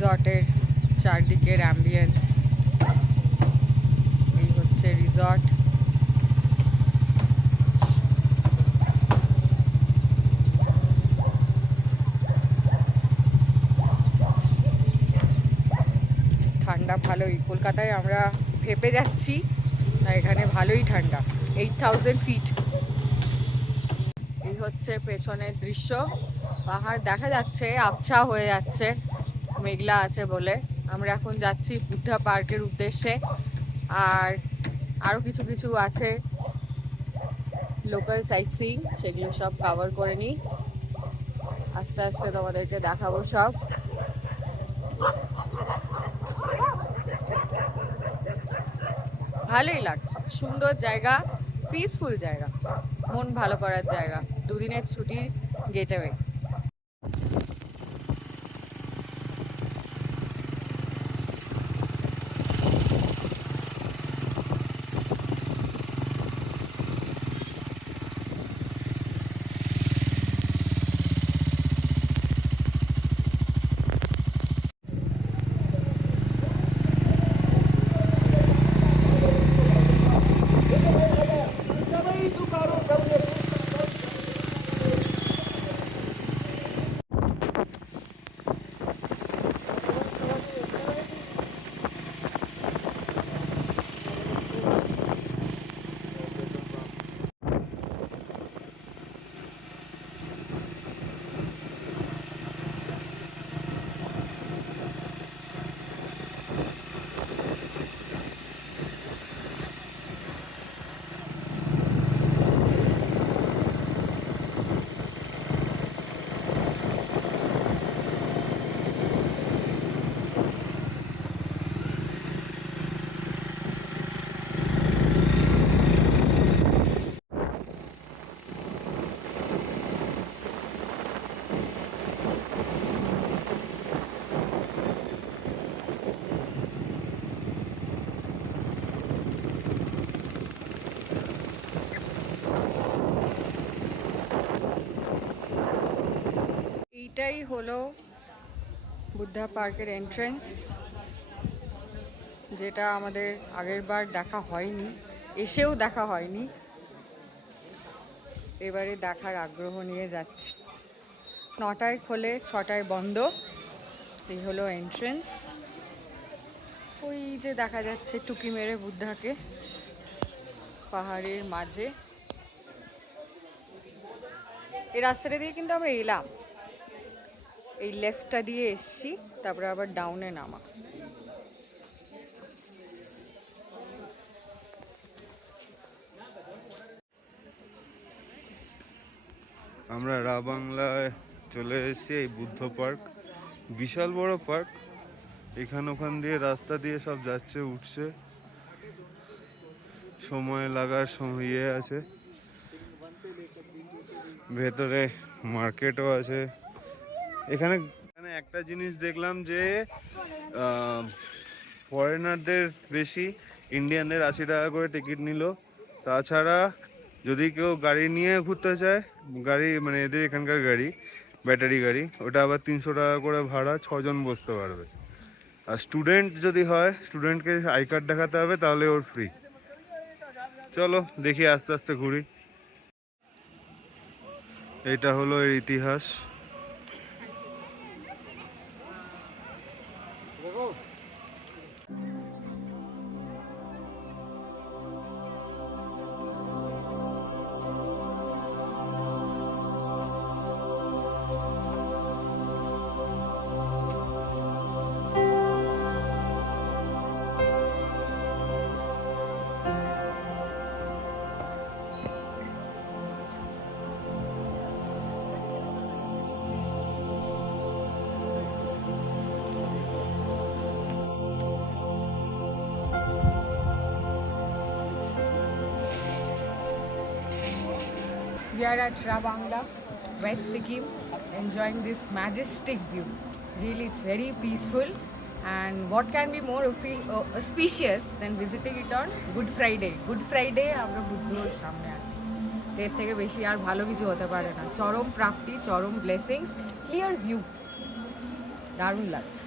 রিসর্টের চারদিকের ambience. এই হচ্ছে resort. ঠান্ডা ভালোই, কলকাতায় আমরা ভেপে যাচ্ছি, আর এখানে ভালোই ঠান্ডা। 8000 ফিট। এই হচ্ছে পেছনের দৃশ্য, পাহাড় দেখা যাচ্ছে, আবছা হয়ে যাচ্ছে, মেঘলা আছে বলে। আমরা এখন যাচ্ছি বুদ্ধা পার্কের উদ্দেশ্যে, আর আরো কিছু কিছু আছে লোকাল সাইট সিইং, সেগুলো সব কভার করে নিই। আস্তে আস্তে তোমাদেরকে দেখাবো সব। ভালোই লাগছে, সুন্দর জায়গা, পিসফুল জায়গা, মন ভালো করার জায়গা, দুদিনের ছুটির গেটওয়ে। এইটাই হলো বুদ্ধা পার্কের এন্ট্রেন্স, যেটা আমাদের আগের বার দেখা হয়নি, এসেও দেখা হয়নি, এবারে দেখার আগ্রহ নিয়ে যাচ্ছে। 9টায় খোলে, 6টায় বন্ধ। এই হলো এন্ট্রেন্স। ওই যে দেখা যাচ্ছে টুকি মেরে বুদ্ধাকে পাহাড়ের মাঝে। এই রাস্তাটা দিয়ে কিন্তু আমরা এলাম, এই লেফটটা দিয়ে এসছি, তারপরে আবার ডাউনে নামা। আমরা বাংলায় চলে এসেছি। এই বুদ্ধ পার্ক বিশাল বড় পার্ক, এখান ওখান দিয়ে রাস্তা দিয়ে সব যাচ্ছে উঠছে, সময় লাগার ইয়ে আছে। ভেতরে মার্কেটও আছে। এখানে একটা জিনিস দেখলাম যে ফরেনারদের বেশি, ইন্ডিয়ানদের 80 টাকা করে টিকিট নিল। তাছাড়া যদি কেউ গাড়ি নিয়ে ঘুরতে চায়, গাড়ি মানে এদের এখানকার গাড়ি, ব্যাটারি গাড়ি, ওটা আবার 300 টাকা করে ভাড়া, 6 জন বসতে পারবে। আর স্টুডেন্ট যদি হয়, স্টুডেন্টকে আই কার্ড দেখাতে হবে, তাহলে ওর ফ্রি। চলো দেখি, আস্তে আস্তে ঘুরি। এটা হলো এর ইতিহাস। We are at Rabangla, West Sikkim, enjoying this majestic view. Really, it's very peaceful. And what can be more auspicious than visiting it on Good Friday? Good Friday, আমরা বুদ্ধর সামনে আছি। এর থেকে বেশি আর ভালো কিছু হতে পারে না। চরম প্রাপ্তি, চরম ব্লেসিংস, ক্লিয়ার ভিউ, দারুণ লাগছে।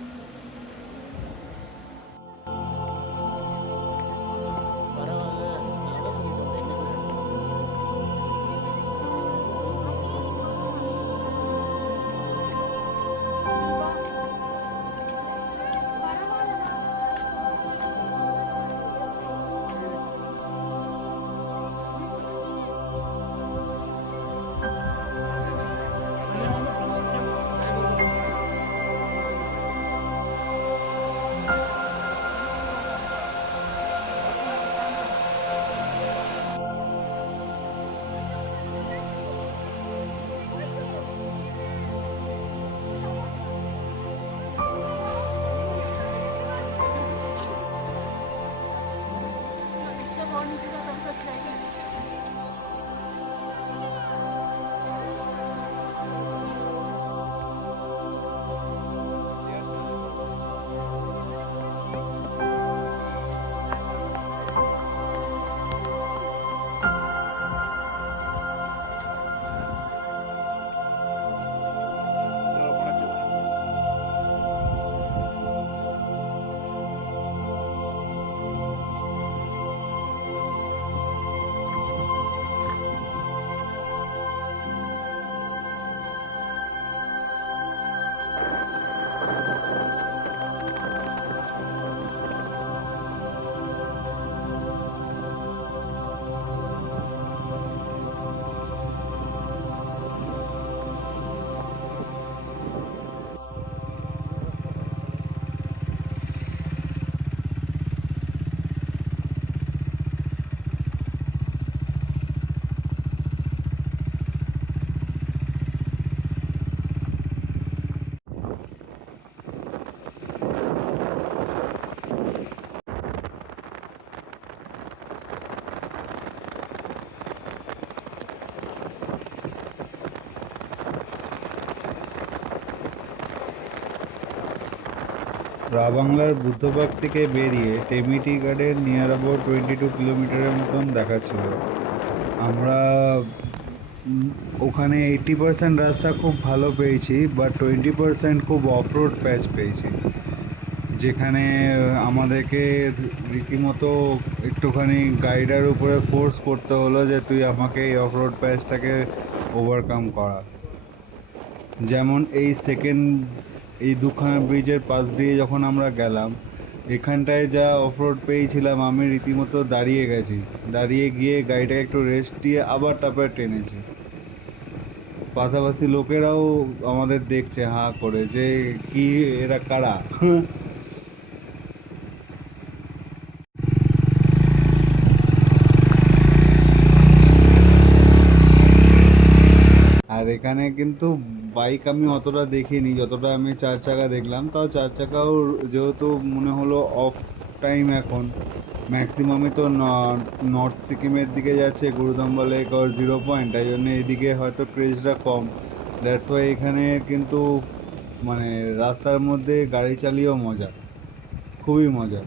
রাবাংলার বুদ্ধবাগ থেকে বেরিয়ে Tammy tea garden near about 22 কিলোমিটারের মতন দেখাচ্ছিল। আমরা উম, ওখানে 80% রাস্তা খুব ভালো পেয়েছি, বাট 20% খুব অফ রোড প্যাচ পেয়েছি, যেখানে আমাদেরকে রীতিমতো একটুখানি গাইডের উপরে ফোর্স করতে হলো যে তুই আমাকে এই অফ রোড প্যাচটাকে ওভারকাম করা। যেমন এই সেকেন্ড, এই দুখানা ব্রিজের পাশ দিয়ে যখন আমরা গেলাম, এখানটায় যা অফরোড পেয়েছিলাম আমি রীতিমতো দাঁড়িয়ে গেছি, দাঁড়িয়ে গিয়ে গাড়িটাকে একটু রেস্ট দিয়ে আবার তারপরে টেনেছি। পাশাপাশি লোকেরাও আমাদের দেখছে হাঁ করে যে কি এরা কারা। আর এখানে কিন্তু বাইক আমি অতটা দেখিনি, যতটা আমি চার চাকা দেখলাম, তাও চার চাকাও যেহেতু মনে হলো অফ টাইম এখন, ম্যাক্সিমামই তো নর্থ সিকিমের দিকে যাচ্ছে, গুরুদম্বা লেক আর 0 পয়েন্ট, তাই জন্য এদিকে হয়তো ক্রেজটা কম। দ্যাটস ওয়াই এখানে কিন্তু মানে রাস্তার মধ্যে গাড়ি চালিয়েও মজা, খুবই মজা।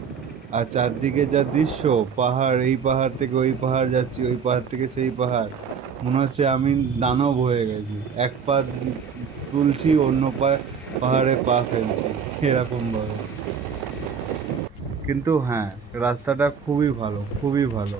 আর চারদিকে যা দৃশ্য, পাহাড়, এই পাহাড় থেকে ওই পাহাড় যাচ্ছি, ওই পাহাড় থেকে সেই পাহাড়, মনে হচ্ছে আমি দানব হয়ে গেছি, এক পা তুলছি অন্য পা পাহাড়ে পা ফেলছি এরকম ভাবে। কিন্তু হ্যাঁ, রাস্তাটা খুবই ভালো, খুবই ভালো।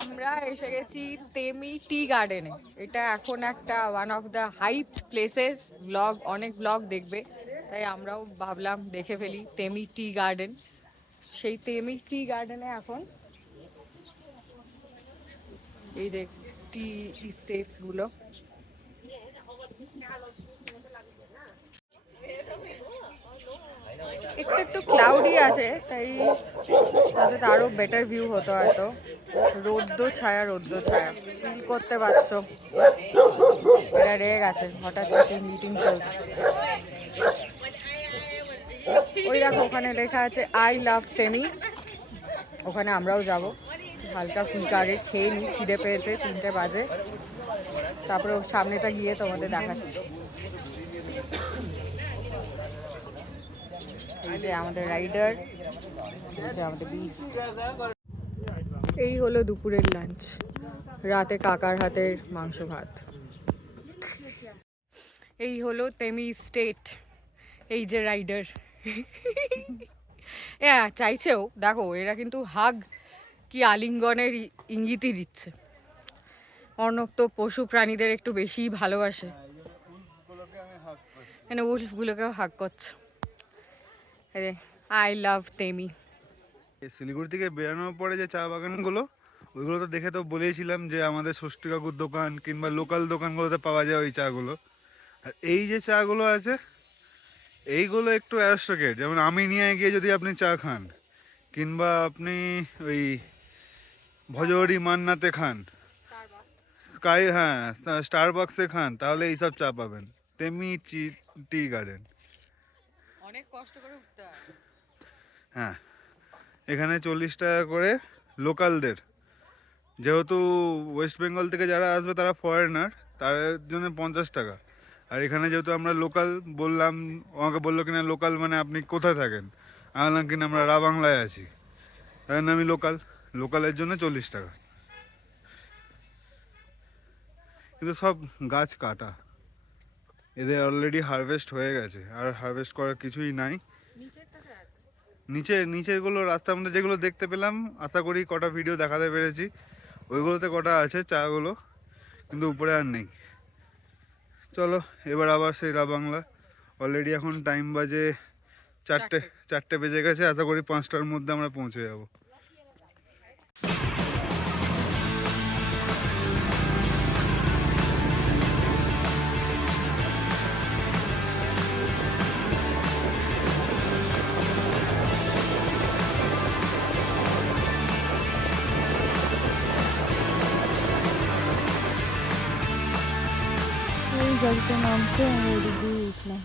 আমরা এসে গেছি তেমি টি গার্ডেনে। এটা এখন একটা one of the hyped places, অনেক ব্লগ দেখবে, তাই আমরাও ভাবলাম দেখে ফেলি তেমি টি গার্ডেন। সেই তেমি টি গার্ডেনে এখন এই যে টি স্টেটস গুলো, একটু একটু ক্লাউডি আছে, তাই নচেত আরো বেটার ভিউ হতো হয়তো। রোদ্দু ছায়া, রোদ্দু ছায়া ফিল করতে পারছো। এটা রেগে গেছে, হঠাৎ কিছু মিটিং চলছে। ওই দেখো ওখানে লেখা আছে আই লাভ টেমি, ওখানে আমরাও যাব। হালকা ফুলকা আগে খেয়ে নিই, খিদে পেয়েছে, 3টে বাজে, তারপরে ওর সামনেটা গিয়ে তোমাদের দেখাচ্ছি। এই যে আমাদের রাইডার, এই যে আমাদের বিস্ট। এই হলো দুপুরের লাঞ্চ, রাতে কাকার হাতের মাংস ভাত। এই হলো তেমি স্টেট, এই যে রাইডার। চাইছেও, দেখো এরা কিন্তু হাগ কি আলিঙ্গনের ইঙ্গিতই দিচ্ছে। অর্ণব তো পশু প্রাণীদের একটু বেশি ভালোবাসে, এখানে উল্ফগুলোকেও হাগ করছে। I love Temi. শিলিগুড়ি থেকে বেরোনোর পরে যে চা বাগানগুলো, ওইগুলো তো দেখে তো বলেইছিলাম যে আমাদের ষষ্ঠী কাকুর দোকান কিংবা লোকাল দোকানগুলোতে পাওয়া যায় ওই চাগুলো। আর এই যে চাগুলো আছে এইগুলো একটু অ্যারিস্টোক্রেট, যেমন আমি নিয়ে গিয়ে যদি আপনি চা খান কিংবা আপনি ওই ভজহরি মান্নাতে খান, স্কাই, হ্যাঁ, স্টারবাক্সে খান, তাহলে এইসব চা পাবেন। তেমনি টি গার্ডেন, অনেক কষ্ট করে উঠতে হয়। হ্যাঁ, এখানে 40 টাকা করে লোকালদের, যেহেতু ওয়েস্ট বেঙ্গল থেকে যারা আসবে তারা ফরেনার, তার জন্য 50 টাকা। আর এখানে যেহেতু আমরা লোকাল বললাম, আমাকে বললো কিনা লোকাল মানে আপনি কোথায় থাকেন, আমি বললাম কিনা আমরা বাংলায় আছি, তাই জন্য আমি লোকালের জন্য 40 টাকা। কিন্তু সব গাছ কাটা, এদের অলরেডি হারভেস্ট হয়ে গেছে, আর হারভেস্ট করার কিছুই নাই। নিচেরগুলো রাস্তার মধ্যে যেগুলো দেখতে পেলাম, আশা করি কটা ভিডিও দেখাতে পেরেছি, ওইগুলোতে কটা আছে চাগুলো, কিন্তু উপরে আর নেই। চলো এবার আবার সেই বাংলা। অলরেডি এখন টাইম বাজে 4টে বেজে গেছে, আশা করি 5টার মধ্যে আমরা পৌঁছে যাব। এই গাড়িতে নামতে আমি ওদিক দিয়ে উঠলাম।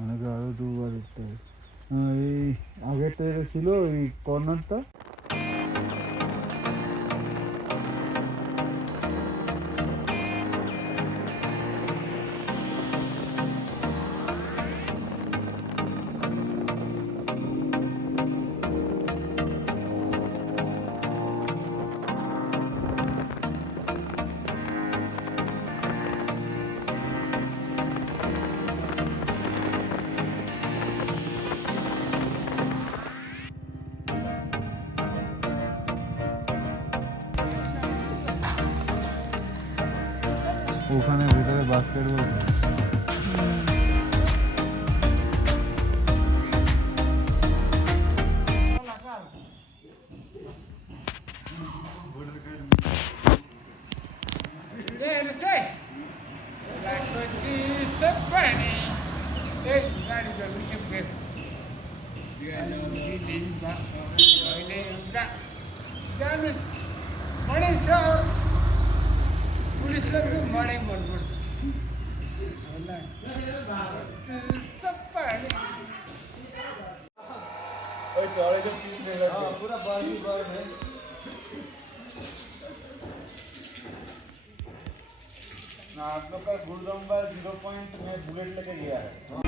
অনেকে আরো দুবার উঠতে হবে। এই আগেরটা যেটা ছিল ওই কর্নারটা, ওখানে ভেতরে বাস্কেটবল। ना आप लोग का गुलदम्बा 0 पॉइंट में बुलेट लेके गया है।